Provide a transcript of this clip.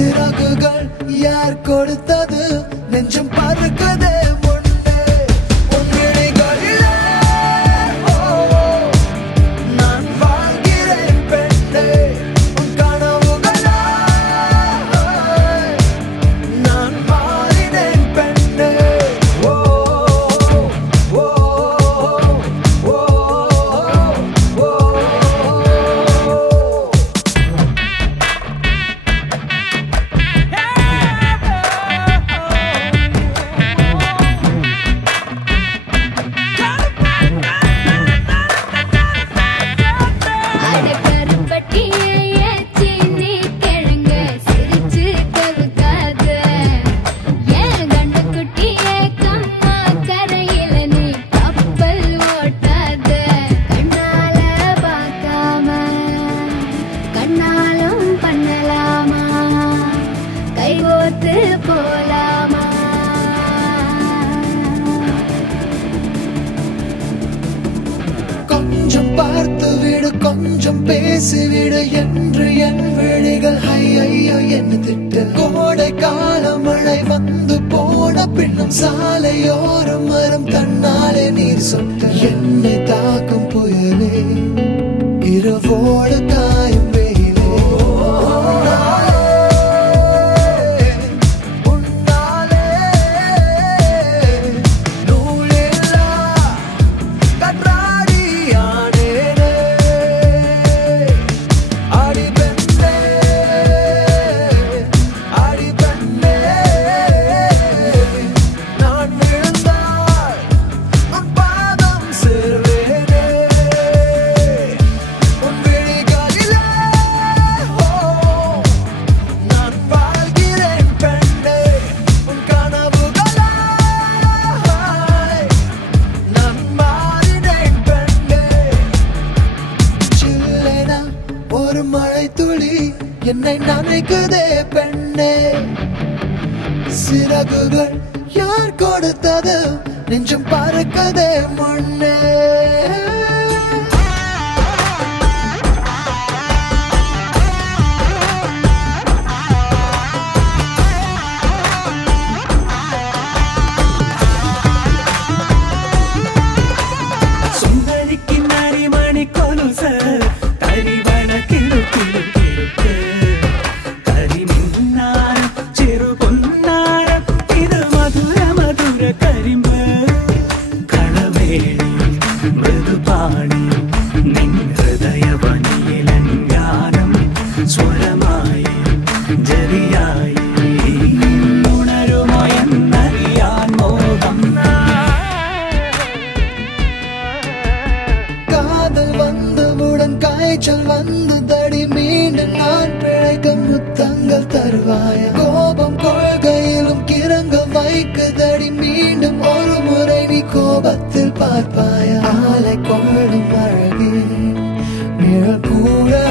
சிறகுகள் யார் கொடுத்தது நெஞ்சம் பறக்குதே கொஞ்சம் பார்த்து விடு கொஞ்சம் பேசிவிடு என்று என் விழிகள் ஐயோ என்ன திட்டு கோடை கால மழை வந்து போன பின்னும் சாலையோரம் மரம் தன்னாலே நீர் சொட்டு என்னை தாக்கும் புயலே இரவோடு காயும் ஒரு மழை துளி என்னை நினைக்குதே பெண்ணே சிறகுகள் யார் கொடுத்தது நெஞ்சம் பறக்குதே முன்னே காய்ச்சல் வந்து தடி மீண்டும் நான் பிழைக்க முத்தங்கள் தருவாய கோபம் கொள்கையிலும் கிறங்க வைக்குதடி மீண்டும் ஒரு முறை நீ கோபத்தில் பார்ப்பாய ஆலை கொள்ளும் அழகே நிழல் கூட